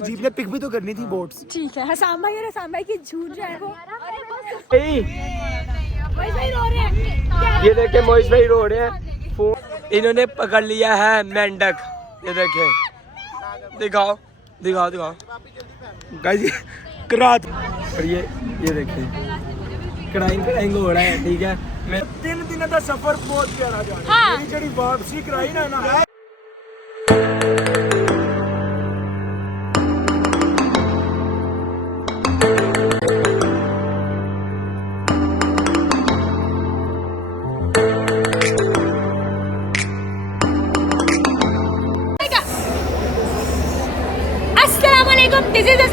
Jeep ने pick भी तो करनी थी बोट्स। ठीक है, हसाम भाई की झूठ जो है वो। ये देखे मोइश भाई रो रहे हैं। फोन इन्होंने पकड़ लिया है मेंढक। ये देखे, दिखाओ दिखाओ दिखाओ गाइस करात। और ये देखे कराइंग हो रहा है। ठीक है, मैं 3 दिन का सफर बहुत प्यारा जा रहा है। मेरी जड़ी वापसी कराई ना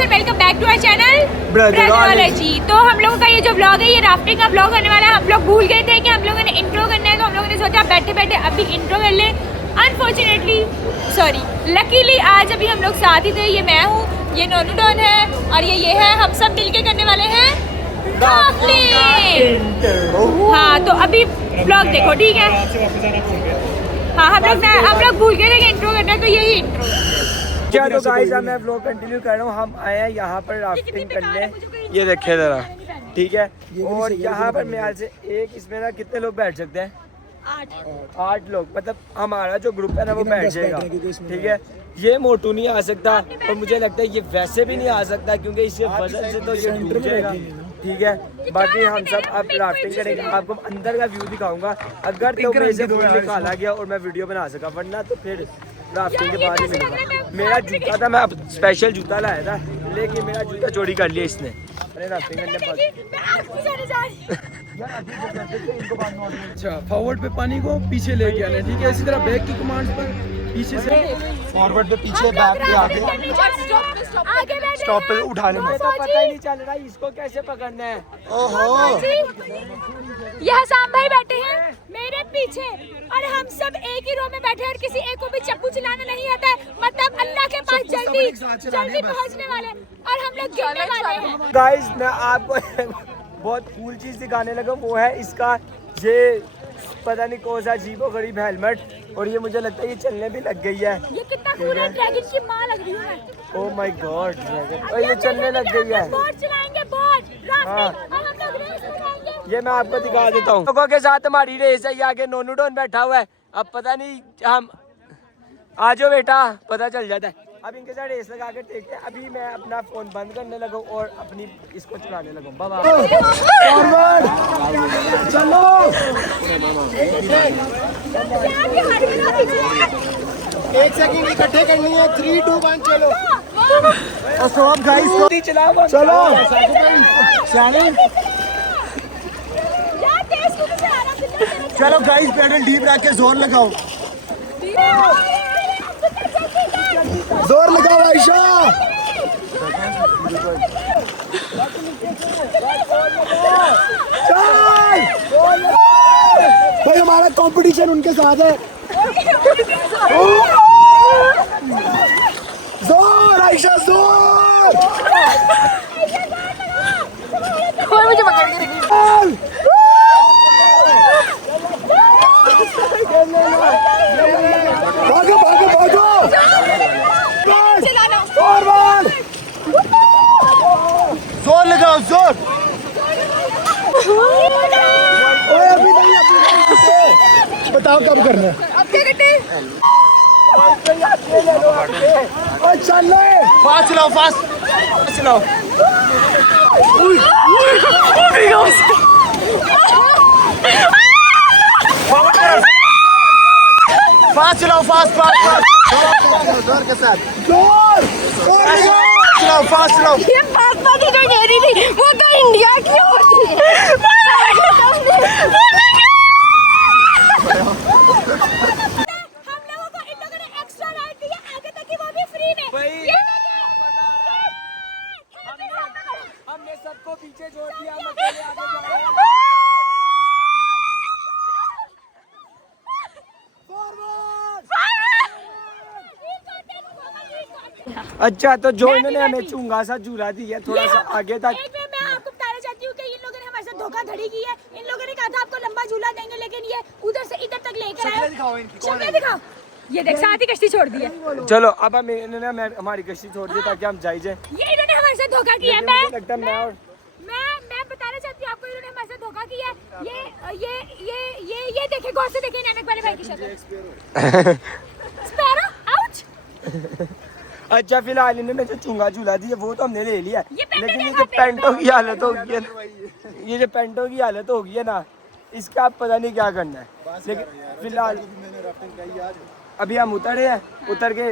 welcome back to our channel Brotherology. तो हम लोगों का ये जो व्लॉग है ये राफ्टिंग का व्लॉग होने वाला है। हम लोग भूल गए थे कि हम लोगों ने इंट्रो करना है, तो हम लोगों ने सोचा बैठे बैठे अभी इंट्रो कर ले। अनफॉर्चुनेटली लकीली आज अभी हम लोग साथ ही थे। ये मैं हूँ, ये नोनू डॉन है और ये है। हम सब मिलके करने वाले हैं राफ्टिंग। हाँ, तो अभी व्लॉग देखो, ठीक है। हाँ, हम लोग भूल गए थे कि इंट्रो करना है, तो यही इंट्रो। क्या तो गाइस अब मैं व्लॉग कंटिन्यू कर रहा हूँ। हम आए हैं यहाँ पर राफ्टिंग करने। ये देखे जरा, ठीक है। और यहाँ पर मेरे से एक इसमें ना कितने लोग बैठ सकते हैं? 8 लोग। मतलब हमारा जो ग्रुप है ना वो बैठ जाएगा, ठीक है। ये मोटू नहीं आ सकता और मुझे लगता है ये वैसे भी नहीं आ सकता क्योंकि इसके वजन से तो ये डूब जाएगा, ठीक है। बाकी हम सब अब राफ्टिंग करेंगे। आपको अंदर का व्यू दिखाऊंगा अगर तो मेरे से फोन निकाला गया और मैं वीडियो बना सका, वरना तो फिर राफ्टिंग के बाद ही मिलेगा। मेरा जूता था, मैं अब स्पेशल जूता लाया था, लेकिन मेरा जूता चोरी कर लिया इसने। अरे राफ्टिंग करने अच्छा, फॉरवर्ड पे पानी को पीछे ले गया ना, ठीक है। इसी तरह बैक की कमांड पर पीछे से फॉरवर्ड पे पीछे, बैक पे आगे, स्टॉप पे उठाने में तो पता ही नहीं चल रहा इसको कैसे पकड़ना है। ओहो, ये हसाम भाई बैठे हैं मेरे पीछे और हम सब एक ही रो में बैठे हैं और किसी एक को भी चप्पू चलाना नहीं आता है। मतलब अल्लाह के पास जल्दी पहुंचने वाले और हम लोग गिरने वाले हैं। गाइस मैं आपको बहुत कूल चीज दिखाने लगा, वो है इसका ये पता नहीं कौन सा अजीबो गरीब हेलमेट। और ये मुझे लगता है ये चलने भी लग गई है। ये कितना कूल है, ड्रैगन की माँ लग रही हूँ मैं। Oh my God, dragon. और ये चलने लग गई है। बोट चलाएंगे, बोट राफ्टिंग, और हम लोग रेस लगाएंगे। ये मैं आपको दिखा देता हूँ। लोगों के साथ हमारी रेस है। ये आगे नोनू डॉन बैठा हुआ है। अब पता नहीं हम आ जाओ बेटा, पता चल जाता है। अब इनके साथ रेस लगा के देखते हैं। अभी मैं अपना फोन बंद करने लगा और अपनी इसको चलाने लगा। बाबा चलो, एक सेकंड इकट्ठे करनी है। 3 2 1 चलो। और सब गाइस को चलाओ, चलो चलो गाइस, पेडल डीप रख के जोर लगाओ, जोर लगाओ आयशा। भाई हमारा कंपटीशन उनके साथ है। जोर आयशा, जोर। कोई मुझे पकड़ के रखी। भागो भागो भागो, जोर लगाओ, जोर। ओए अभी नहीं, बताओ कब करना है। चलो फास्ट चलाओ, फास्ट चलाओ। फास्ट चलाओ, फास्ट जोर के साथ, जोर चलाओ, फास्ट चलाओ। ये पापा की तो मेरी थी, वो तो इंडिया की होती है। हम लोगों को इन लोगों ने एक्स्ट्रा राइड दी है आगे तक की, वो भी फ्री में। हमने सबको पीछे छोड़ दिया, हम अकेले आगे जा रहे हैं। अच्छा, तो जो इन्होंने हमें चूंगा सा झूला दिया थोड़ा सा आगे तक, खड़ी की है। इन लोगों ने कहा था आपको लंबा झूला देंगे, लेकिन ये उधर से इधर तक लेकर आए। शक्लें दिखाओ, ये देख साथ ही कश्ती छोड़ दी है। चलो अब हम इन्होंने हमारी कश्ती छोड़ दी ताकि हम जाए जाए। ये इन्होंने हमारे साथ धोखा किया है। मैं बताना चाहती हूँ आपको, इन्होंने हमारे साथ धोखा किया है। ये देखे, गौर से देखे नानक वाले भाई की शक्ल। Sparrow, ouch. अच्छा फिलहाल इन्होंने जो चूंगा झूला दी है वो तो हमने ले लिया, लेकिन ये जो पेंटों की हालत हो गई है ना, ये जो पेंटों की हालत हो गई है ना, इसका आप पता नहीं क्या करना है। लेकिन फिलहाल अभी हम उतरे हैं, उतर के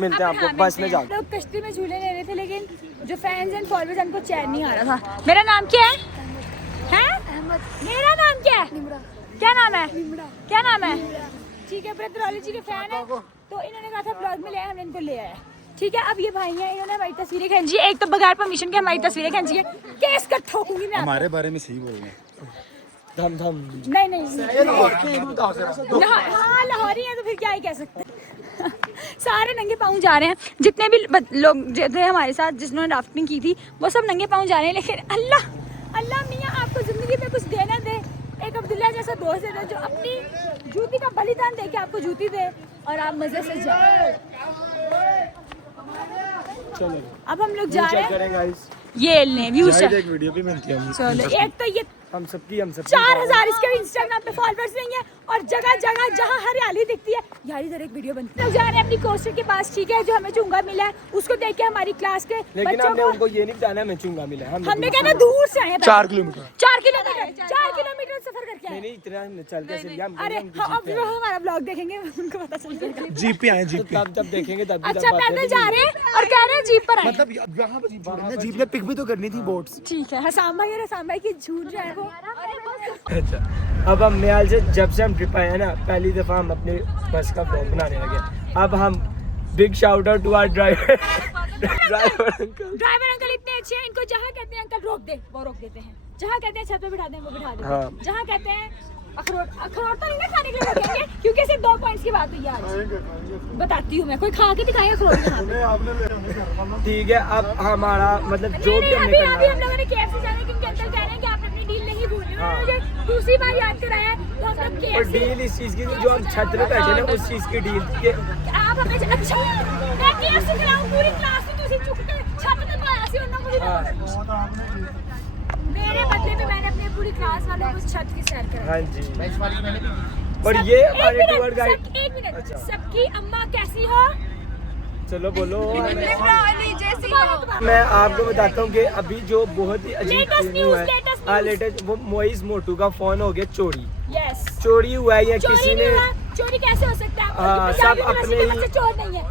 मिलते हैं आपको बस में जाकर। लोग कश्ती में झूले ले रहे थे, लेकिन जो फैंस एंड फॉलोअर्स उनको चैन नहीं आ रहा था। मेरा नाम क्या है? मेरा नाम क्या है? क्या नाम है? क्या नाम है? ठीक है, ब्रदरॉलजी के फैन है, तो इन्होंने कहा था ब्लॉग में ले आए, हमने इनको ले आया। ठीक है, अब ये भाई हैं, इन्होंने हमारी तस्वीरें खींची है। एक तो बगैर परमिशन के हमारी तस्वीरें खींची है। केस कर ठोकूंगी मैं। हमारे बारे में सही बोल रहे हैं। नहीं हाँ लाहौरी है तो फिर क्या ही कह सकते हैं। सारे नंगे पाँव जा रहे हैं, जितने भी लोग थे हमारे साथ जिन्होंने राफ्टिंग की थी वो सब नंगे पाँव जा रहे हैं। लेकिन अल्लाह मियाँ आपको जिंदगी में कुछ देना दे, एक अब्दुल्ला जैसा दोस्त दे जो अपनी जूती का बलिदान दे के आपको जूती दे और आप मजे से जाए। चलो अब हम लोग जा रहे हैं, ये ले व्यू एक वीडियो भी बनती है। चलो, एक तो ये हम सबकी 4000 इसके इंस्टाग्राम पे फॉलोअर्स नहीं है और जगह जगह जहाँ हरियाली दिखती है यार इधर एक वीडियो बनती है। लोग जा रहे हैं अपनी कोस्टर के पास, ठीक है, जो हमें चूंगा मिला है उसको देख के हमारी क्लास के लेकिन हमने उनको ये नहीं बताना हमें चूंगा मिला है। हमने कहा ना दूर से आए 4 किलोमीटर 4 किलोमीटर सफर करके आए। नहीं इतना चल के चलिए हम। अरे अब जो हमारा ब्लॉग देखेंगे उनको पता चल जाएगा। जीप पे आए, जीप पे। तब देखेंगे तब। अच्छा पैदल जा रहे हैं और कह रहे हैं जीप पर आए। मतलब यहाँ पर जीप ने पिक भी तो करनी थी बोट्स। ठीक है, हसाम भाई और हसाम भाई की झूठ जो है वो। अच्छा अब हम म्याल से जब से हम ट्रिप आए हैं ना, पहली दफ़ा हम अपने बस का ब्लॉग बनाने लगे। अब हम big shout out to our driver uncle इतने अच्छे हैं, इनको जहाँ कहते हैं अंकल रोक दे वो रोक देते हैं, जहाँ कहते हैं छत पे बिठा दें वो बिठा देते हैं, जहाँ कहते हैं अखरोट तो नहीं ना खाने के लिए रखेंगे, क्योंकि सिर्फ 2 पॉइंट्स की बात हुई है आज। बताती हूँ मैं, कोई खा के दिखाएगा अखरोट। ठीक है, अब हमारा मतलब जो भी हमने करना अभी हम लोगों ने केएफसी जाना है क्योंकि अंकल कह रहे हैं कि आप अपनी डील नहीं भूलने। मुझे दूसरी बार याद कराया तो हम लोग और डील इस चीज़ की जो हम छत पे बैठे ना उस चीज़ की डील के आप हमें अच्छा मैं केएफसी खिलाऊं पूरी क्लास में, तुसी चुप के छत पे पाया सी उन्होंने मुझे मेरे बदले में मैंने अपनी पूरी क्लास वालों को छत की सैर कराई। हाँ जी, और ये हमारे टूर गाइड। एक मिनट, सबकी अम्मा कैसी हो? चलो बोलो। मैं आपको बताता हूँ कि अभी जो बहुत ही अजीब चीज हुआ है, लेटेस्ट वो मोइज मोटू का फोन हो गया चोरी। चोरी हुआ है या किसी ने चोरी कैसे हो सकता है? हाँ, सब अपने ही चोर नहीं है।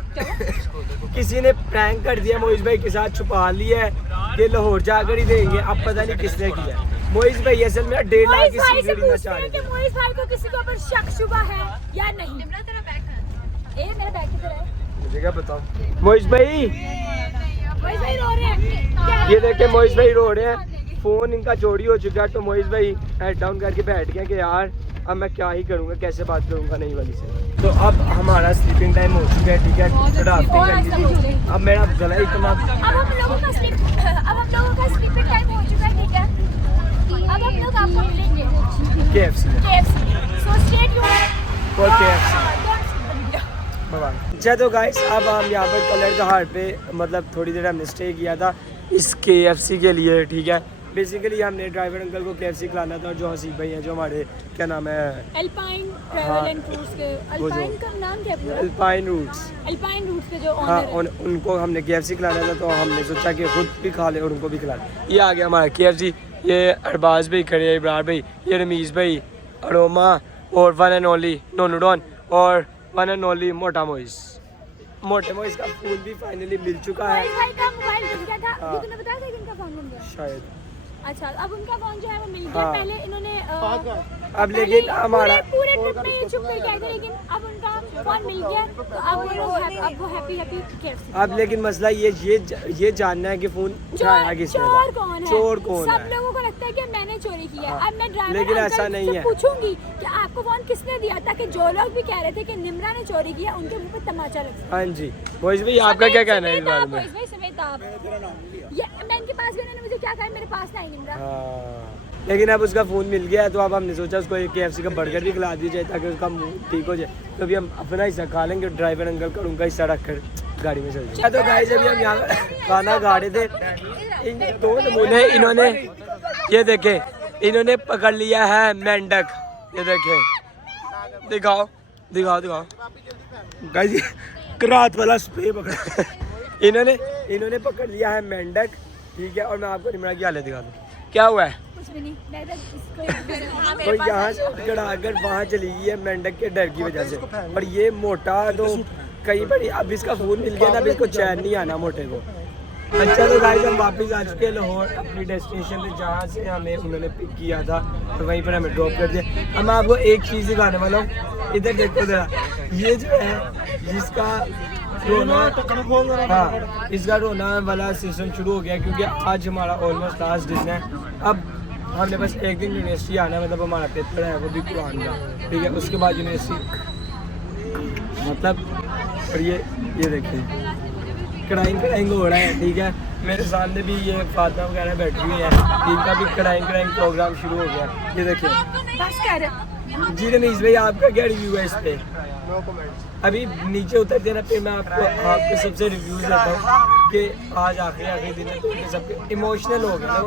किसी ने प्रैंक कर दिया मोइज भाई के साथ, छुपा लिया है कि लाहौर जाकर ही देंगे। अब पता नहीं किसने किया। मोइज भाई असल में 1.5 लाख की सीट लेना चाह रहे थे। मोइज भाई को किसी के ऊपर शक शुबा है या नहीं? मेरा बैग किधर है? मुझे क्या बताओ। मोइज भाई रो रहे हैं, ये देखे मोइज भाई रो रहे हैं, फोन इनका चोरी हो चुका है। तो मोइज भाई हेड डाउन करके बैठ गए कि यार अब मैं क्या ही करूँगा, कैसे बात करूँगा नई वाली से। तो अब हमारा स्लीपिंग टाइम हो चुका है, ठीक है, राफ्टिंग। अब मेरा गला इतना अब हम लोगों का स्लीपिंग टाइम हो चुका है, ठीक है। अब हम लोग आपको मिलेंगे KFC so stay tuned for KFC। अच्छा तो गाइस अब हम यहाँ पर कलर का हाट पे मतलब थोड़ी देर हमने स्टे किया था इस KFC के लिए, ठीक है। बेसिकली हमने ड्राइवर अंकल को KFC खिलाना था, और जो हसीब भाई हैं जो हमारे क्या नाम है अल्पाइन ट्रैवल एंड टूर्स के, अल्पाइन का नाम क्या है? अल्पाइन रूट्स के जो हाँ, ओनर उनको हमने KFC खिलाना था। तो हमने सोचा कि खुद भी खा ले और उनको भी खिला ले। ये आ गया हमारा KFC। ये अरबाज भाई खड़े हैं, इब्रार भाई, ये रमीज़ भाई, अरोमा और वन एंड ओनली नोनूडॉन और वन एंड ओनली मोटा मोटे मोइस का फोन भी फाइनली मिल चुका है। भाई का मोबाइल मिल गया था, ये तूने बताया था कि इनका फोन मिल गया शायद। अच्छा, अब उनका फोन जो है वो मिल गया। हाँ। पहले इन्होंने अब लेकिन हमारा पूरे ट्रिप में ये चुप करके आए थे, लेकिन अब उनका फोन मिल गया तो अब वो हैप्पी KFC। अब लेकिन मसला ये जानना है कि फोन उठाया किसने था, चोर कौन है। सब लोगों को लगता है कि मैंने चोरी किया। हाँ। अब मैं ड्राइवर लेकिन ऐसा नहीं है। पूछूंगी कि आपको फोन किसने दिया, ताकि जो लोग भी कह रहे थे कि निम्रा ने चोरी किया उनके मुंह पे तमाचा लग सके। हाँ जी मोइस भाई, आपका क्या कहना है इस बारे में? समेत आप, मैं इनके पास गई, मुझे क्या कर, मेरे पास नहीं निमरा। हाँ, लेकिन अब उसका फ़ोन मिल गया है तो अब हमने सोचा उसको एक KFC का बर्गर भी खिला दिया जाए ताकि उसका मुंह ठीक हो जाए। तो अभी हम अपना हिस्सा खा लेंगे, ड्राइवर अंकल का उनका हिस्सा रखकर गाड़ी में चल जाए। तो गाइस अभी हम यहाँ खाना खा रहे थे, इन दो नमूने इन्होंने, ये देखे इन्होंने पकड़ लिया है मेंढक, ये देखे, दिखाओ दिखाओ दिखाओ गाइस करात वाला स्प्रे पकड़ा। इन्होंने पकड़ लिया है मेंढक, ठीक है। और मैं आपको निमरा की हालत दिखा दूँ, क्या हुआ है, कुछ भी नहीं, मैं तो तो यहाँ से उड़कर वहाँ चली गई है मेंढक के डर की वजह से। और ये मोटा तो कहीं पर अब इसका फोन मिल गया ना, अब इसको चैन नहीं आना मोटे को। अच्छा तो गाइस हम वापस आ चुके हैं लाहौर अपनी डेस्टिनेशन पे, जहाँ से हमें उन्होंने पिक किया था और वहीं पर हमें ड्रॉप कर दिया। अब मैं आपको एक चीज़ दिखाने वाला हूँ, इधर देखो जरा, ये जो है जिसका रोना, हाँ इसका रोना वाला सिस्टम शुरू हो गया क्योंकि आज हमारा ऑलमोस्ट लास्ट दिन है। अब हमने बस एक दिन यूनिवर्सिटी आना है, मतलब हमारा पेपर है वो भी कुरान का, ठीक है। उसके बाद यूनिवर्सिटी मतलब, और ये देखिए कड़ाइंग हो रहा है, ठीक है। मेरे सामने भी ये फातिमा वगैरह बैठी हुई है, इनका भी कड़ाइंग प्रोग्राम शुरू हो गया, ये देखिए। बस कर। जी रनीश भाई आपका क्या रिव्यू है इस पे? अभी नीचे उतर देना, फिर मैं आपको सबसे रिव्यूज देता हूँ कि आज आखिरी दिन है तो सबके इमोशनल हो गए ना,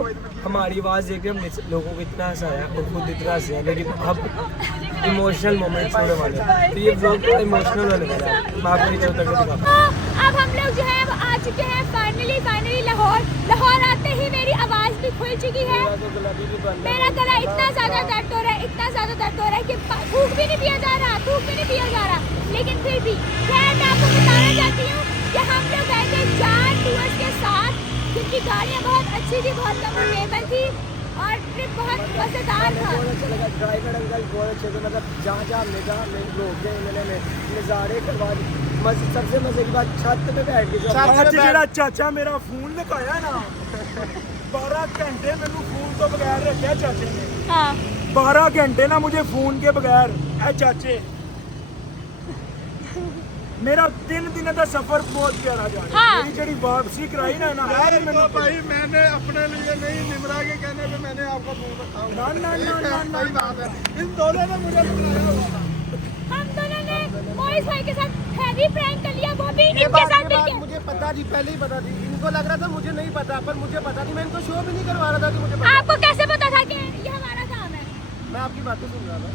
हमारी आवाज़ देख के हमने लोगों को इतना हंसाया और खुद इतना हंसाया, लेकिन अब इमोशनल मोमेंट्स होने वाले हैं, तो ये व्लॉग तो इमोशनल होने वाला है। मैं आपको नीचे उतर के दिखाता हूँ। अब हम लोग जो है वो आ चुके हैं फाइनली लाहौर आते ही मेरी आवाज़ भी खुल चुकी है। मेरा गला इतना ज़्यादा दर्द हो रहा है, इतना ज़्यादा दर्द हो रहा है कि थूक भी नहीं पिया जा रहा, लेकिन फिर भी खैर मैं आपको बताना चाहती हूँ कि हम लोग गए थे 4 टूर्स के साथ, जिनकी गाड़ियाँ बहुत अच्छी थी, बहुत कंफर्टेबल थी और ट्रिप बहुत मज़ेदार था। बहुत अच्छा लगा, ड्राइवर अंकल बहुत अच्छे थे, मतलब जहाँ हमने कहा हमें लोग गए इन्होंने नज़ारे करवा दी। सबसे मजे की बात छत पे बैठ के जो ਜਿਹੜਾ ਚਾਚਾ ਮੇਰਾ ਫੋਨ ਲਗਾਇਆ ਨਾ 12 घंटे मैंने फोन तो बगैर रखा चाचे ने। हाँ 12 घंटे ना मुझे फोन के बगैर है चाचे। मेरा 3 दिन का सफर बहुत प्यारा जा रहा है। हाँ। मेरी जड़ी वापसी कराई ना यार भाई मैंने अपने लिए नहीं निमरा के कहने पे मैंने आपका फोन रखा। ना इन दोनों ने मुझे बुलाया हुआ था। हम दोनों ने मोइस भाई के साथ हैवी प्रैंक कर लिया, वो भी इनके साथ मिलके। मुझे पता थी, पहले ही पता थी, इनको लग रहा था मुझे नहीं पता, पर मुझे पता नहीं, मैं इनको शो भी नहीं करवा रहा था कि मुझे पता। आपको कैसे पता था कि ये हमारा काम है? मैं आपकी बातें सुन रहा था।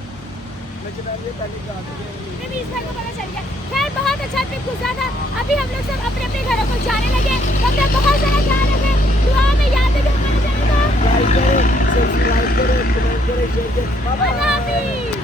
रवीश भाई को पता चल गया। खैर बहुत अच्छा ट्रिप गुजरा था। अभी हम लोग सब अपने अपने घरों को जाने लगे। अपना बहुत सारा ध्यान रखें, दुआ में याद रखें हमारे चैनल को। लाइक करें, सब्सक्राइब करें, कमेंट करें, शेयर करें। अल्लाह हाफिज़।